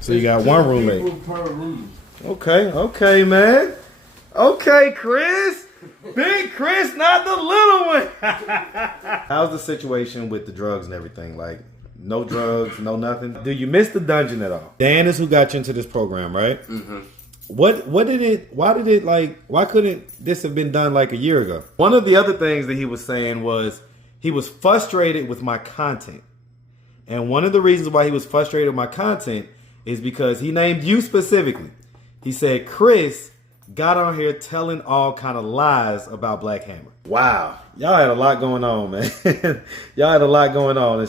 So you got one roommate. Per room. Okay, man. Okay, Chris. Big Chris, not the little one. How's the situation with the drugs and everything? Like, no drugs, no nothing. Do you miss the dungeon at all? Dan is who got you into this program, right? Mm-hmm. Why couldn't this have been done like a year ago? One of the other things that he was saying was he was frustrated with my content. And one of the reasons why he was frustrated with my content is because he named you specifically. He said, Chris got on here telling all kind of lies about BLACKHAMMER. Wow. Y'all had a lot going on, man. Y'all had a lot going on. And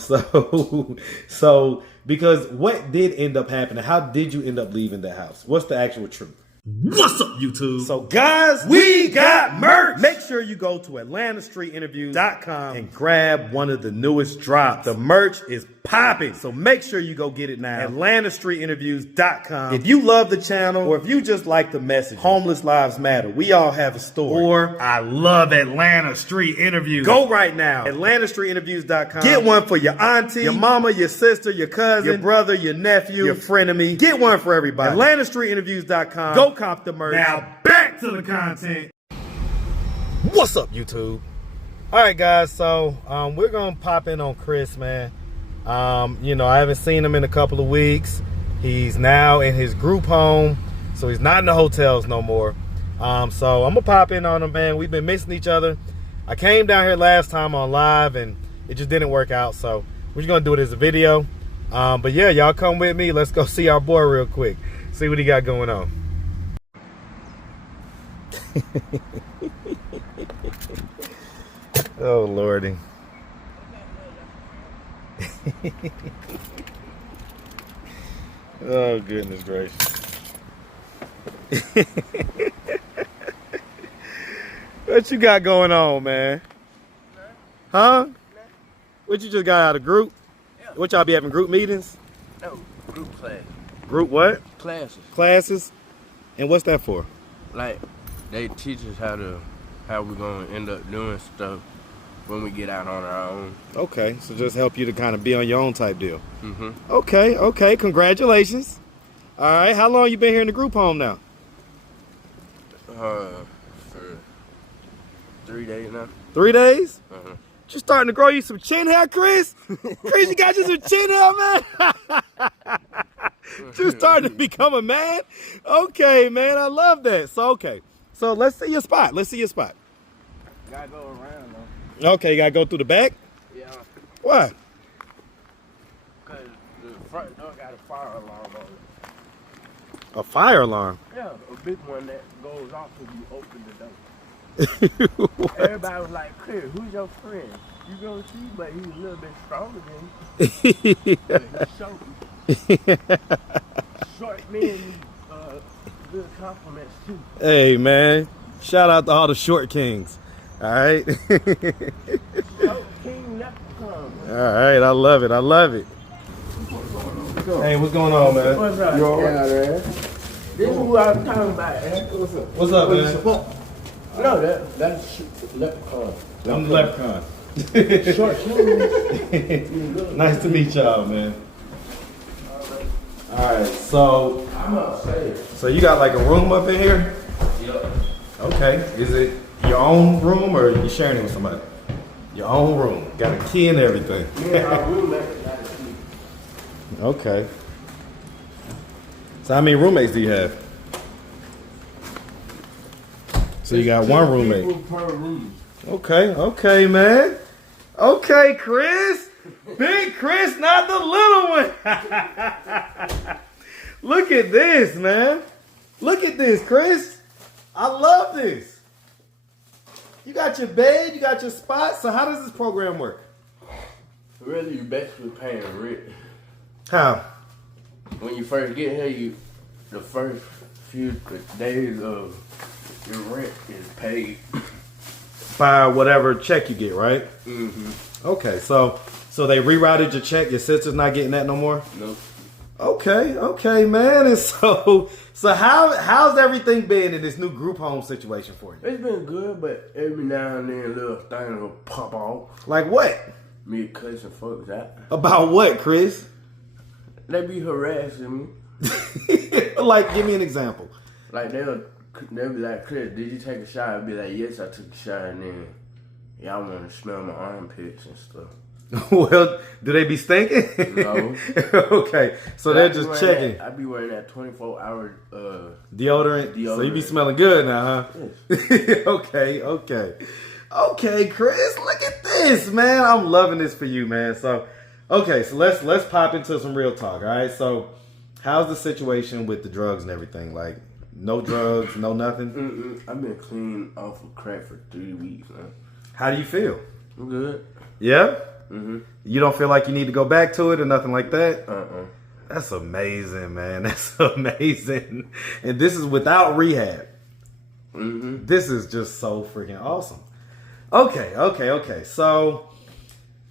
so because what did end up happening? How did you end up leaving the house? What's the actual truth? What's up, YouTube? So, guys, we got merch. Make sure you go to AtlantaStreetInterviews.com and grab one of the newest drops. The merch is popping, so make sure you go get it now. AtlantaStreetInterviews.com. If you love the channel, or if you just like the message, Homeless Lives Matter, we all have a story. Or I love Atlanta Street Interviews. Go right now. AtlantaStreetInterviews.com. Get one for your auntie, your mama, your sister, your cousin, your brother, your nephew, your frenemy. Get one for everybody. AtlantaStreetInterviews.com. Go cop the merch. Now back to the content. What's up, YouTube? All right, guys. So we're gonna pop in on Chris, man. You know, I haven't seen him in a couple of weeks. He's now in his group home, so he's not in the hotels no more. So I'm gonna pop in on him, man. We've been missing each other. I came down here last time on live, and it just didn't work out. So we're just gonna do it as a video. But yeah, y'all come with me. Let's go see our boy real quick. See what he got going on. Oh Lordy. Oh goodness gracious. What you got going on, man? Huh? What you just got out of group? Yeah. What y'all be having, group meetings? No, group class. Group what? Classes. Classes? And what's that for? Like, they teach us how we're gonna end up doing stuff when we get out on our own. Okay, so just help you to kind of be on your own type deal. Mm-hmm. Okay, congratulations. All right, how long you been here in the group home now? For 3 days now. 3 days? Uh-huh. Just starting to grow you some chin hair, Chris? Chris, you got you some chin hair, man? Just starting to become a man? Okay, man, I love that. So let's see your spot. Gotta go around, though. Okay, you gotta go through the back? Yeah. Why? Because the front door got a fire alarm on it. A fire alarm? Yeah, a big one that goes off when you open the door. Everybody was like, Chris, who's your friend? You gonna see, but he's a little bit stronger than you. He's short men need good compliments too. Hey, man. Shout out to all the short kings. All right. Short king leprechaun. All right, I love it. Hey, what's going on, man? What's up? You all right? Yeah, man. This is who I'm talking about, man. What's up, man? No, that's leprechaun. I'm the leprechaun. Short Nice to meet y'all, man. All right, so I'm upstairs. So you got like a room up in here? Yep. Okay. Is it your own room or you sharing it with somebody? Your own room. Got a key and everything. Yeah, our roommate got a key. Okay. So how many roommates do you have? So you got one roommate. Per room. Okay, man. Okay, Chris. Big Chris, not the little one. Look at this, man. Look at this, Chris. I love this. You got your bed, you got your spot. So how does this program work? Really, you basically paying rent. How? When you first get here, the first few days of your rent is paid by whatever check you get, right? Mm-hmm. Okay, so they rerouted your check. Your sister's not getting that no more? Nope. Okay, man. And so how's everything been in this new group home situation for you? It's been good, but every now and then a little thing will pop off. Like what? Me cussing folks out. About what, Chris? They be harassing me. Like, give me an example. Like they'll be like, Chris, did you take a shower? I'd be like, yes, I took a shower, and then y'all want to smell my armpits and stuff. Well, do they be stinking? No. Okay, so they're just checking. I be wearing that 24-hour deodorant. So you be smelling good now, huh? Yes. Okay, Chris, look at this, man. I'm loving this for you, man. So, okay, so let's pop into some real talk. All right, so how's the situation with the drugs and everything? Like, no drugs, no nothing. I've been clean off of crack for 3 weeks, man. How do you feel? I'm good. Yeah. Mhm. You don't feel like you need to go back to it or nothing like that? That's amazing, man. That's amazing. And this is without rehab. This is just so freaking awesome. Okay. So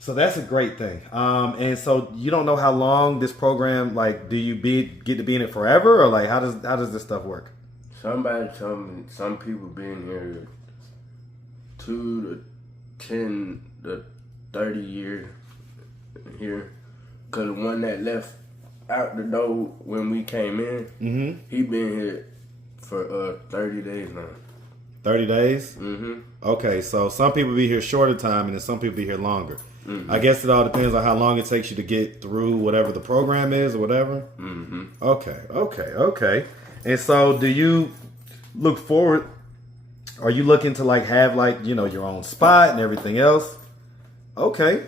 that's a great thing. And so you don't know how long this program, like, do you get to be in it forever, or like how does this stuff work? Somebody told me some people been here 2 to 10 to 30 years here. Cause the one that left out the door when we came in, he been here for 30 days now. 30 days? Mm-hmm. Okay, so some people be here shorter time and then some people be here longer. I guess it all depends on how long it takes you to get through whatever the program is or whatever. Okay. And so do you look forward, are you looking to like have like, you know, your own spot and everything else? Okay.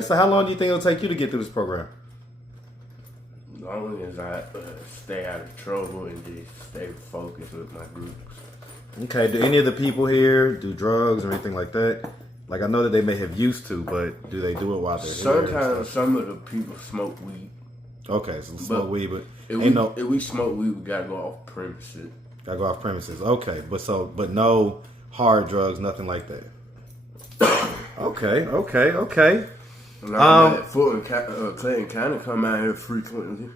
So how long do you think it'll take you to get through this program? As long as I stay out of trouble and just stay focused with my groups. Okay, do any of the people here do drugs or anything like that? Like, I know that they may have used to, but do they do it while they're here? Sometimes some of the people smoke weed. Okay, so smoke weed, but if we smoke weed, we gotta go off premises. Gotta go off premises. Okay, but no hard drugs, nothing like that. Okay. Fulton, Clayton kind of come out here frequently.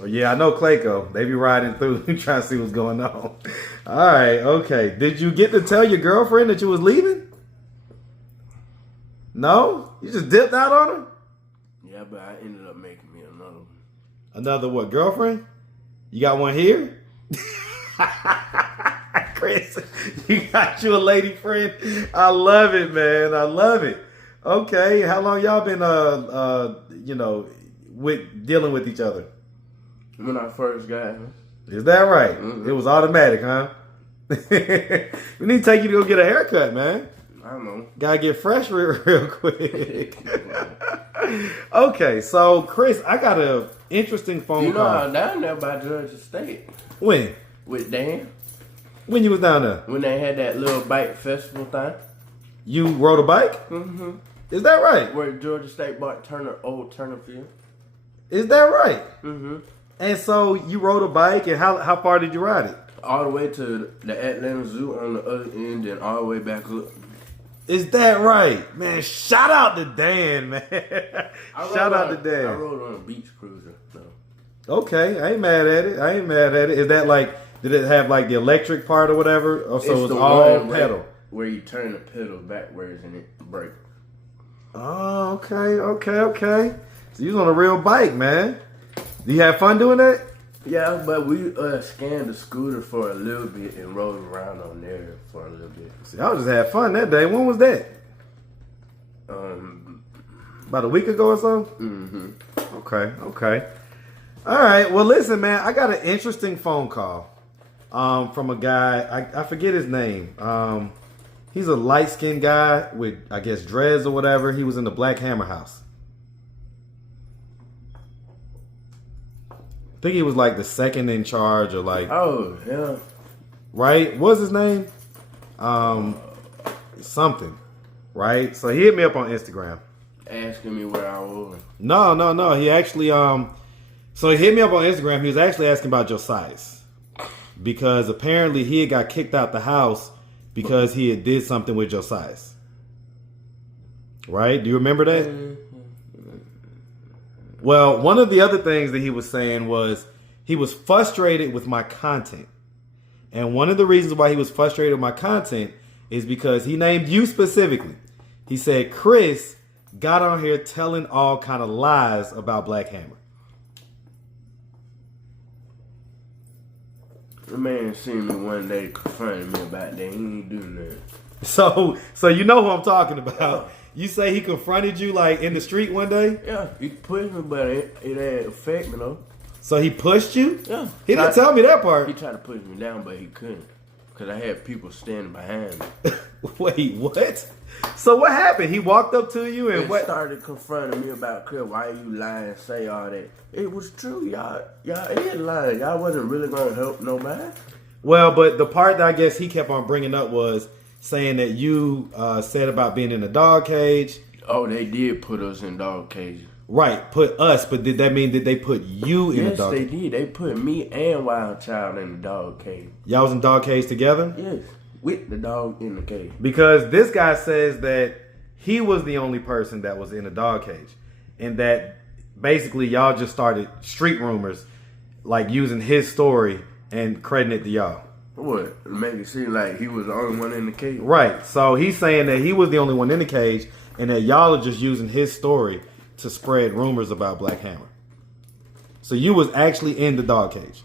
Oh, yeah, I know Clayco. They be riding through trying to see what's going on. All right, okay. Did you get to tell your girlfriend that you was leaving? No? You just dipped out on her? Yeah, but I ended up making me another one. Another what, girlfriend? You got one here? Chris, you got you a lady friend? I love it, man. I love it. Okay, how long y'all been, with dealing with each other? When I first got him. Is that right? It was automatic, huh? We need to take you to go get a haircut, man. I don't know. Gotta get fresh real quick. Okay, so Chris, I got an interesting phone call. You know, I was down there by Georgia State. When? With Dan. When you was down there? When they had that little bike festival thing. You rode a bike? Mm-hmm. Is that right? Where Georgia State bought old Turner Field. Is that right? Mm-hmm. And so you rode a bike, and how far did you ride it? All the way to the Atlanta Zoo on the other end, and all the way back up. Is that right? Man, shout out to Dan, man. Shout out to Dan. I rode on a beach cruiser. So. Okay, I ain't mad at it. Is that like, did it have like the electric part or whatever? Or so it's all pedal? Where you turn the pedal backwards and it brakes. Oh, okay. So you was on a real bike, man. Do you have fun doing that? Yeah, but we scanned the scooter for a little bit and rode around on there for a little bit. See, I just had fun that day. When was that? About a week ago or so? Mm-hmm. Okay. All right. Well, listen, man. I got an interesting phone call from a guy. I forget his name. He's a light-skinned guy with, I guess, dreads or whatever. He was in the BLACKHAMMER house. I think he was like the second in charge or like... Oh, yeah. Right? What's his name? Something. Right? So he hit me up on Instagram. Asking me where I was. No. He actually... So he hit me up on Instagram. He was actually asking about JOSIAS. Because apparently he had got kicked out the house because he had did something with JOSIAS. Right? Do you remember that? Well, one of the other things that he was saying was he was frustrated with my content. And one of the reasons why he was frustrated with my content is because he named you specifically. He said, Chris got on here telling all kind of lies about BLACKHAMMER. The man seen me one day confronting me about that. He ain't do nothing. So you know who I'm talking about. You say he confronted you like in the street one day? Yeah, he pushed me, but it ain't affect me though. So he pushed you? Yeah. He didn't tell me that part. He tried to push me down, but he couldn't. Because I had people standing behind me. Wait, what? So what happened? He walked up to you and what? Started confronting me about, Chris, why you lying and say all that? It was true, y'all is lying. Y'all wasn't really going to help nobody. Well, but the part that I guess he kept on bringing up was saying that you said about being in a dog cage. Oh, they did put us in dog cages. Right, put us, but did that mean that they put you in a dog cage? Yes, they did. They put me and Wild Child in the dog cage. Y'all was in dog cage together? Yes, with the dog in the cage. Because this guy says that he was the only person that was in a dog cage. And that basically y'all just started street rumors, like using his story and crediting it to y'all. What? To make it seem like he was the only one in the cage? Right. So he's saying that he was the only one in the cage and that y'all are just using his story to spread rumors about Black Hammer. So you was actually in the dog cage.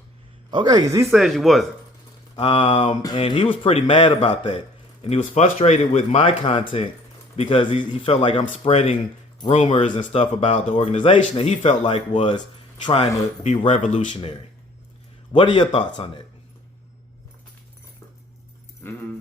Okay, because he says you wasn't. And he was pretty mad about that. And he was frustrated with my content because he felt like I'm spreading rumors and stuff about the organization that he felt like was trying to be revolutionary. What are your thoughts on that? Mm-hmm.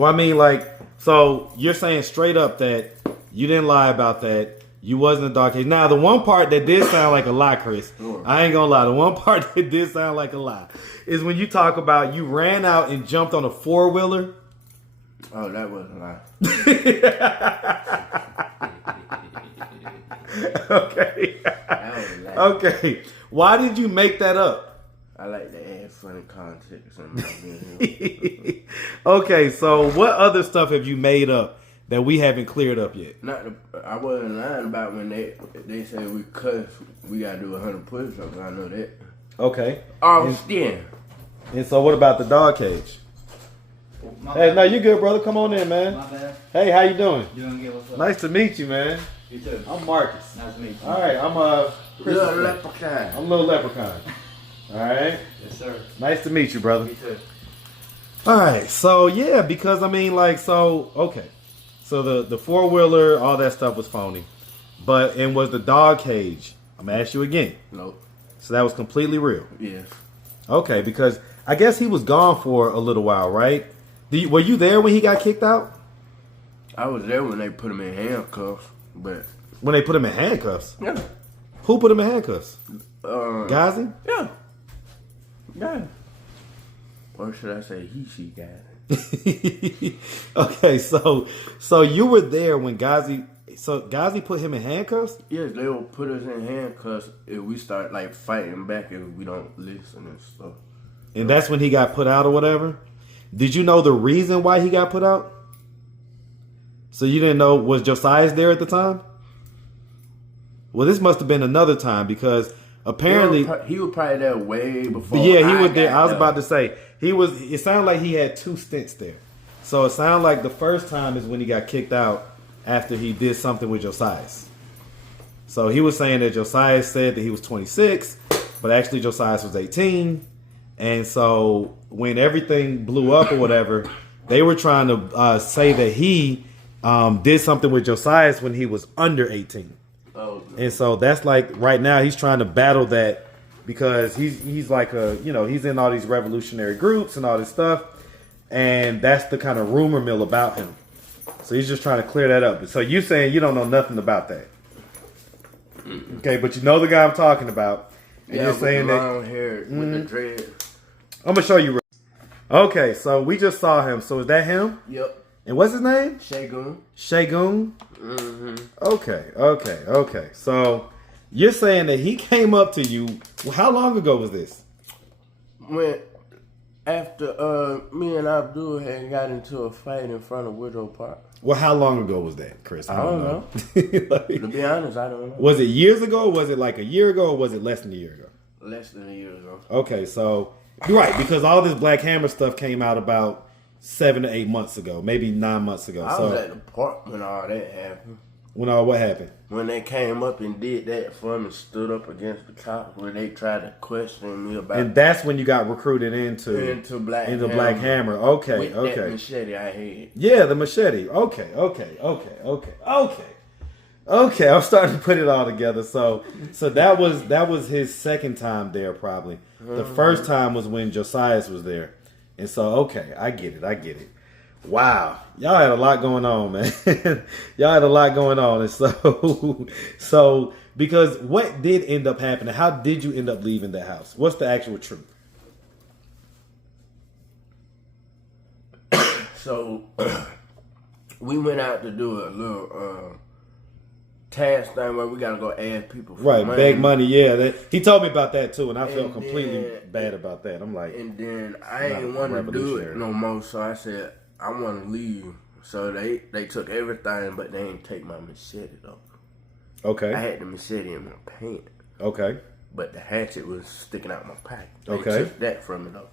Well, I mean, like, so you're saying straight up that you didn't lie about that. You wasn't a dog cage. Now, the one part that did sound like a lie, Chris, I ain't gonna lie. The one part that did sound like a lie is when you talk about you ran out and jumped on a 4-wheeler. Oh, that wasn't a lie. Okay. That was a lie. Okay. Why did you make that up? I like to add funny context in my video. Okay, so what other stuff have you made up that we haven't cleared up yet? I wasn't lying about when they said we cuss, we gotta do 100 push-ups. I know that. Okay. And so what about the dog cage? Hey, no, you good, brother. Come on in, man. My bad. Hey, how you doing? Doing good. What's up? Nice to meet you, man. You too. I'm Marcus. Nice to meet you. All right, I'm Little leprechaun. I'm Little Leprechaun. All right. Yes, sir. Nice to meet you, brother. You too. All right, so yeah, because I mean, like, so okay, so the 4-wheeler, all that stuff was phony, and was the dog cage? I'm gonna ask you again. Nope. So that was completely real. Yes. Okay, because I guess he was gone for a little while, right? Were you there when he got kicked out? I was there when they put him in handcuffs, but When they put him in handcuffs? yeah. Who put him in handcuffs? Ghazi? Yeah. Yeah. Or should I say she got it? Okay, so you were there when Ghazi put him in handcuffs? Yes, they will put us in handcuffs if we start like fighting back if we don't listen and stuff. And that's when he got put out or whatever? Did you know the reason why he got put out? So you didn't know, was Josias there at the time? Well, this must have been another time because apparently he was probably there way before. Yeah, he was there. I was about to say it sounded like he had 2 stints there. So it sounded like the first time is when he got kicked out after he did something with Josias. So he was saying that Josias said that he was 26, but actually Josias was 18. And so when everything blew up or whatever, they were trying to say that he did something with Josias when he was under 18. Oh, And so that's like right now he's trying to battle that because he's like he's in all these revolutionary groups and all this stuff, and that's the kind of rumor mill about him. So he's just trying to clear that up. So you saying you don't know nothing about that? Okay, but you know the guy I'm talking about. And yeah, you're saying with the that long hair with the dread. I'm gonna show you. Okay, so we just saw him. So is that him? Yep. And what's his name? Shagun. Shagun? Mm-hmm. Okay. So you're saying that he came up to you. How long ago was this? When after me and Abdul had got into a fight in front of Widow Park. Well, how long ago was that, Chris? I don't know. Like, To be honest, I don't know. was it years ago? Was it like a year ago? Or was it less than a year ago? Less than a year ago. Okay, so you're right, because all this Black Hammer stuff came out about 7 to 8 months ago, maybe 9 months ago. I was at the park when all that happened. What happened? When they came up and did that for me, stood up against the cops, when they tried to question me about. And that's when you got recruited into BLACKHAMMER. Okay, with okay. That machete I had. Yeah, the machete. Okay. I'm starting to put it all together. So that was his second time there, probably. The first time was when JOSIAS was there, and so okay, I get it. Wow, y'all had a lot going on, man. Y'all had a lot going on, and so because what did end up happening? How did you end up leaving the house? What's the actual truth? So we went out to do a little task thing where we gotta go ask people for money. Beg money, yeah. He told me about that too, and I felt completely bad about that. I'm like, and then I ain't want to do it no more, so I said I want to leave. So they took everything, but they didn't take my machete though. Okay. I had the machete in my pants. Okay. But the hatchet was sticking out my pocket. They took that from me though,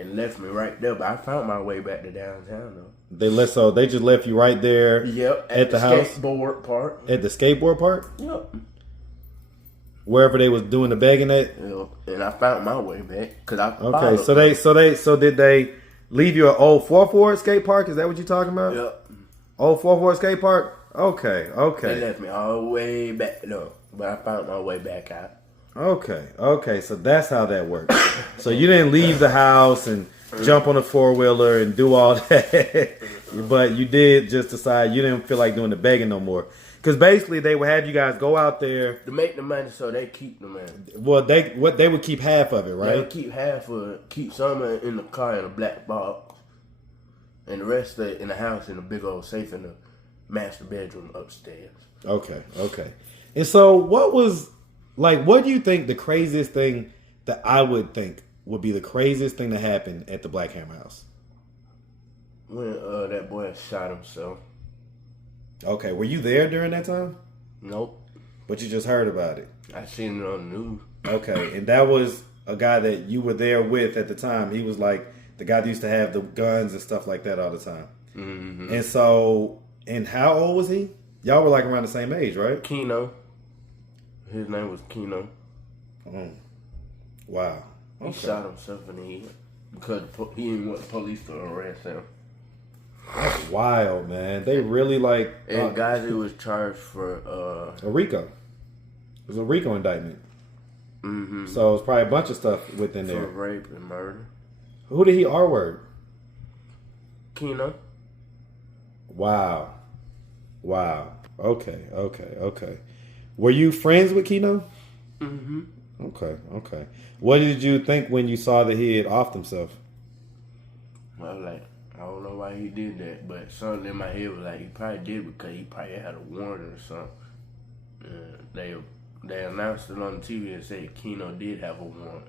and left me right there. But I found my way back to downtown though. They just left you right there. Yep. At the house. Skateboard park. At the skateboard park. Yep. Wherever they was doing the begging at. Yep. And I found my way back because I. Okay. So did they leave you an old 4-4 skate park? Is that what you're talking about? Yep. Old 4-4 skate park. Okay. They left me all the way back though, but I found my way back out. Okay. So that's how that works. So you didn't leave the house and jump on a 4-wheeler and do all that, but you did just decide you didn't feel like doing the begging no more. Because basically they would have you guys go out there to make the money, so they keep the money. Well, they would keep half of it, right? They would keep half of it, keep some of it in the car in a black box, and the rest of it in the house in a big old safe in the master bedroom upstairs. Okay. And so what do you think the craziest thing that I would think would be the craziest thing that happened at the BLACKHAMMER house? When that boy shot himself. Okay, were you there during that time? Nope. But you just heard about it? I seen it on the news. Okay, and that was a guy that you were there with at the time. He was like the guy that used to have the guns and stuff like that all the time. Mm-hmm. And so, and how old was he? Y'all were like around the same age, right? Keno. His name was Keno. Oh. Wow. Okay. He shot himself in the head because he didn't want the police to arrest him. That's wild, man. They really like... And guys, he was charged for... a RICO. It was a RICO indictment. Mm-hmm. So it's probably a bunch of stuff within there. For rape and murder. Who did he R-word? Keno. Wow. Okay. Were you friends with Keno? Mm-hmm. Okay. What did you think when you saw that he had offed himself? Well, I don't know why he did that, but something in my head was like he probably did because he probably had a warrant or something. They announced it on TV and said Keno did have a warrant.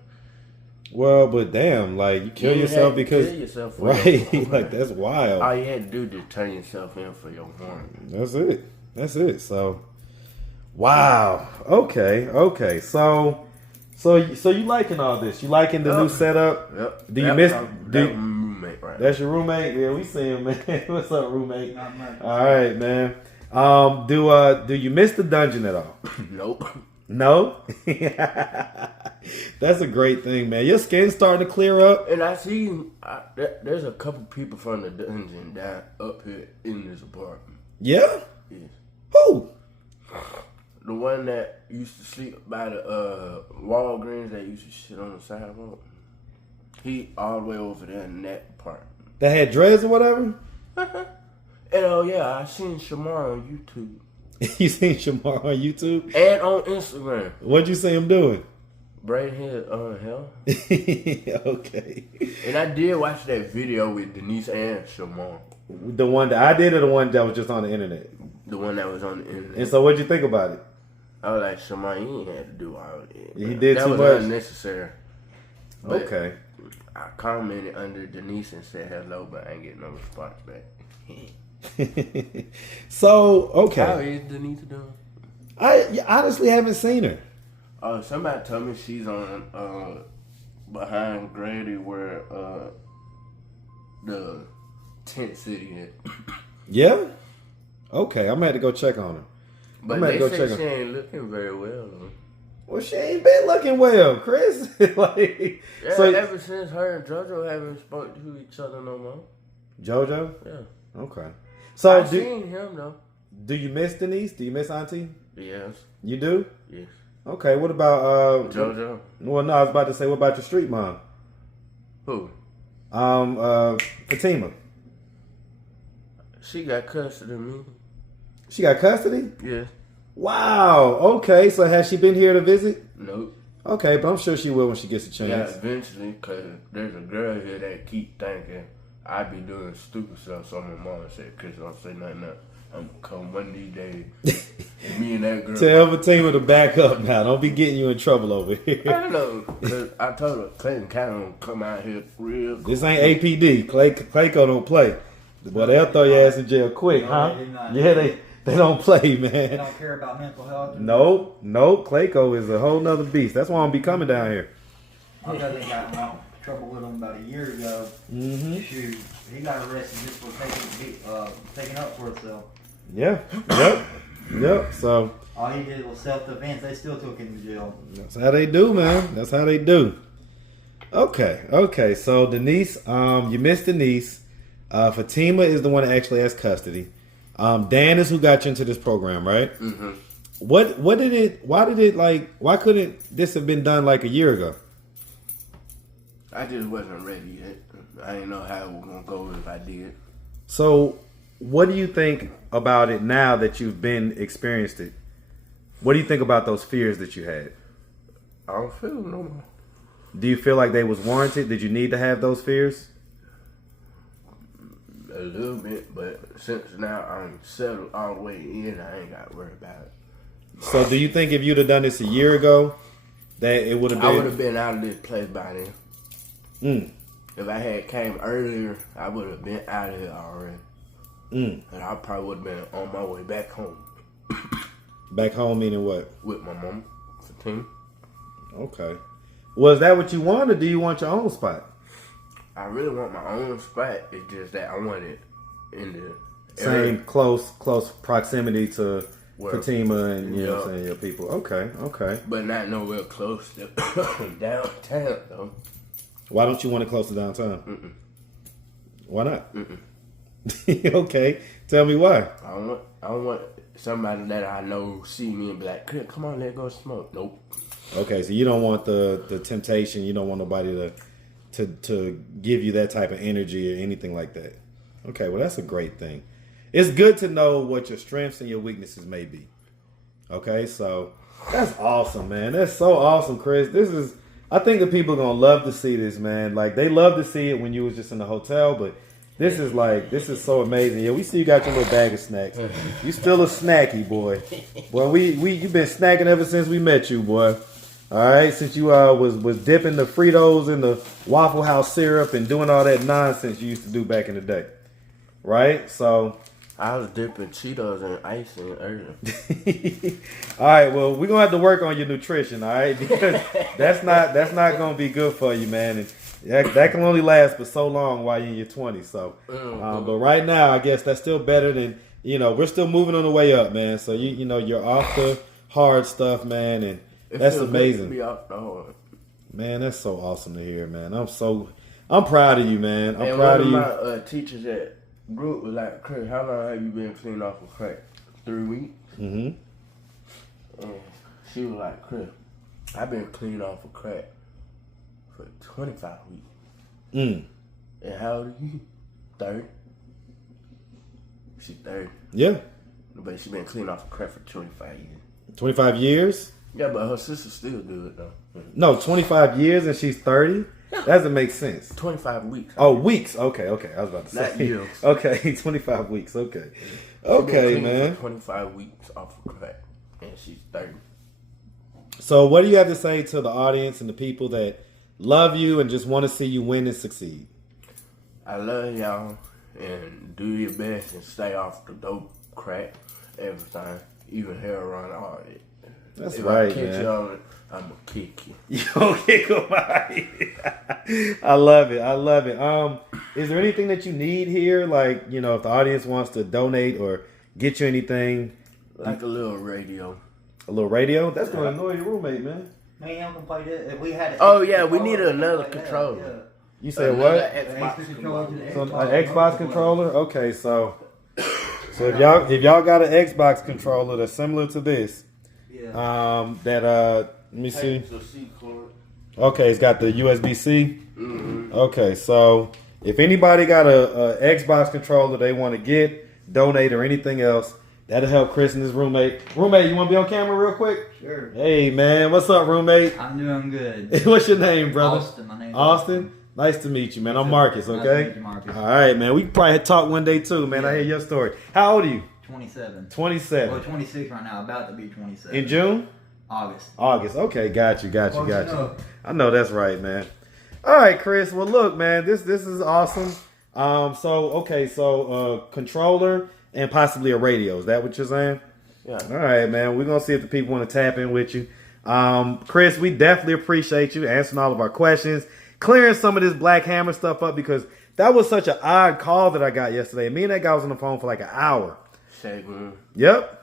Well, but damn, like you kill yourself because kill yourself for right, like that's wild. All you had to do is turn yourself in for your warrant. That's it. So, wow. Okay. So you liking all this? You liking the new setup? Yep. Do you miss? Roommate, right? That's your roommate? Yeah, we see him, man. What's up, roommate? Not much. All right, man. Do you miss the dungeon at all? Nope. No? That's a great thing, man. Your skin's starting to clear up. And I see there's a couple people from the dungeon down up here in this apartment. Yeah? Yes. Who? The one that used to sleep by the Walgreens that used to shit on the sidewalk. He all the way over there in that apartment. That had dreads or whatever? And I seen Shamar on YouTube. You seen Shamar on YouTube? And on Instagram. What'd you see him doing? Braid head on hell. Okay. And I did watch that video with Denise and Shamar. The one that I did or the one that was just on the internet? The one that was on the internet. And so what'd you think about it? I was like, Shamar, you ain't had to do all that. He did too much. That was unnecessary. But okay. I commented under Denise and said hello, but I ain't getting no response back. So, okay. How is Denise doing? I honestly haven't seen her. Somebody told me she's on behind Grady where the tent city is. Yeah? Okay, I'm gonna have to go check on her. But I'm gonna they go say check she her. ain't looking very well, though. Well, she ain't been looking well, Chris. Like, Yeah, so ever since her and JoJo haven't spoke to each other no more. JoJo? Yeah. Okay. So I seen him, though. do you miss Denise? Do you miss Auntie? Yes. You do? Yes. Okay, what about JoJo? Well, no, I was about to say, what about your street mom? Who? Fatima. She got custody of me. She got custody? Yeah. Wow. Okay, so has she been here to visit? Nope. Okay, but I'm sure she will when she gets a chance. Yeah, eventually, because there's a girl here that keep thinking I be doing stupid stuff. So my mom said, Chris, don't say nothing else. I'm gonna come one of these days. And me and that girl. Tell Fatima to back up now. Don't be getting you in trouble over here. I don't know. Cause I told her, Clayton kind of come out here real quick. This ain't APD. Clayco don't play. Boy, they'll throw your ass in jail quick, No, huh? they do not. Yeah, they don't play, They man. don't care about mental health. Nope. Clayco is a whole nother beast. That's why I'm be coming down here. My cousin got in trouble with him about a year ago. Mm-hmm. Shoot, he got arrested just for taking up for himself. Yeah. Yep. So All he did was self-defense. They still took him to jail. that's how they do, man. That's how they do. Okay. So Denise, you missed Denise. Fatima is the one that actually has custody. Dan is who got you into this program, right? Mm-hmm. Why couldn't this have been done like a year ago? I just wasn't ready yet. I didn't know how it was going to go if I did. So what do you think about it now that you've experienced it? What do you think about those fears that you had? I don't feel no more. Do you feel like they was warranted? Did you need to have those fears? A little bit, but since now I'm settled all the way in, I ain't got to worry about it. So do you think if you'd have done this a year ago, that it would have been... I would have been out of this place by then. Mm. If I had came earlier, I would have been out of here already. Mm. And I probably would have been on my way back home Back home meaning what? with my mom, Fatima. Okay. Was that what you want, or do you want your own spot? I really want my own spot. It's just that I want it in the Same area. close proximity to Where- Fatima and you know what I'm Yeah. saying, your people. Okay. But not nowhere close to downtown, though. Why don't you want it close to downtown? Mm-mm. Why not? Mm-mm. Okay. Tell me why. I don't want somebody that I know see me and be like, come on, let's go smoke. Nope. Okay, so you don't want the temptation. You don't want nobody to give you that type of energy or anything like that. Okay, well that's a great thing. It's good to know what your strengths and your weaknesses may be. Okay, so that's awesome, man. That's so awesome, Chris. I think the people are gonna love to see this, man. Like they love to see it when you was just in the hotel, but this is so amazing. Yeah, we see you got your little bag of snacks. You still a snacky boy. Boy, you've been snacking ever since we met you, boy. All right, since you was dipping the Fritos in the Waffle House syrup and doing all that nonsense you used to do back in the day, right? So, I was dipping Cheetos and ice in earlier. all right, well we're gonna have to work on your nutrition, all right? Because that's not gonna be good for you, man. And that can only last for so long while you're in your 20s. So, but right now, I guess that's still better than we're still moving on the way up, man. So you're off the hard stuff, man, and that's amazing. Be off the hard. Man, that's so awesome to hear, man. I'm proud of you, man. I'm and proud of you. One of my teachers at group was like, Chris, how long have you been clean off of crack? 3 weeks? Mm-hmm. And she was like, Chris, I've been clean off of crack for 25 weeks. Mm. And how old are you? 30? She's 30. Yeah. But she been clean off of crack for 25 years. 25 years? Yeah, but her sister still do it though. No, 25 years and she's 30? That doesn't make sense. 25 weeks. Oh, weeks. Okay. I was about to say. Not years. Okay, 25 weeks. Okay. She been Okay, clean man. for 25 weeks off of crack. And she's 30. So what do you have to say to the audience and the people that love you and just want to see you win and succeed? I love y'all, and do your best and stay off the dope, crack, everything, even heroin, all that. That's if right, I catch man. you on it, I'm gonna kick you. You don't kick them out. I love it. Is there anything that you need here? Like, if the audience wants to donate or get you anything, Like a little radio. A little radio? That's gonna annoy your roommate, man. Me and him can play that. If we had Oh yeah, we need another controller. Yeah. You said what? Xbox controller. So, an Xbox controller? Okay, so if y'all got an Xbox controller that's similar to this, let me see. Okay, it's got the USB-C. Mm-hmm. Okay, so if anybody got a Xbox controller they want to get, donate, or anything else, that'll help Chris and his roommate. Roommate, you want to be on camera real quick? Sure. Hey, man. What's up, roommate? I'm doing good. What's your name, brother? Austin. My name's Austin? Nice to meet you, man. I'm Marcus, Nice okay? to meet you, Marcus. All right, man. We can probably talk one day, too, man. I hear your story. How old are you? 27. 27. Well, 26 right now. About to be 27. In June? August. Okay. Got you. Well, you know. I know that's right, man. All right, Chris. Well, look, man. This is awesome. So controller and possibly a radio. Is that what you're saying? Yeah. All right, man. We're going to see if the people want to tap in with you. Chris, we definitely appreciate you answering all of our questions, clearing some of this Black Hammer stuff up, because that was such an odd call that I got yesterday. Me and that guy was on the phone for like an hour. Yep.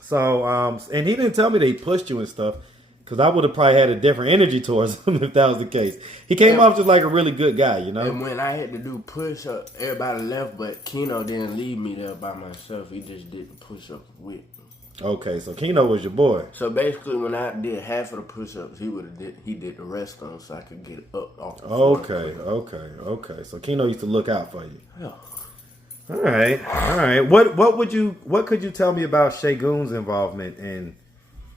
So, and he didn't tell me that he pushed you and stuff, because I would have probably had a different energy towards him if that was the case. He came off just like a really good guy, you know? And when I had to do push-up, everybody left, but Keno didn't leave me there by myself. He just did the push-up with me. Okay, so Keno was your boy. So basically, when I did half of the push-ups, he did the rest of them so I could get up off the floor. Okay. So Keno used to look out for you. Yeah. All right. What could you tell me about Shagun's involvement in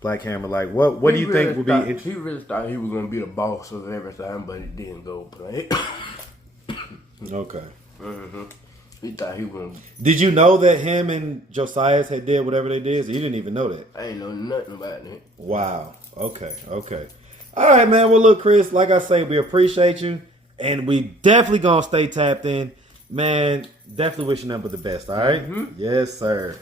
Black Hammer? Like, what do you think would be? He really thought he was gonna be the boss of everything, but it didn't go play. Okay. Mm-hmm. He thought he was. Did you know that him and JOSIAS had did whatever they did? So you didn't even know that. I ain't know nothing about that. Wow. Okay. All right, man. Well, look, Chris. Like I say, we appreciate you, and we definitely gonna stay tapped in, man. Definitely wish you nothing but the best. All right. Mm-hmm. Yes, sir.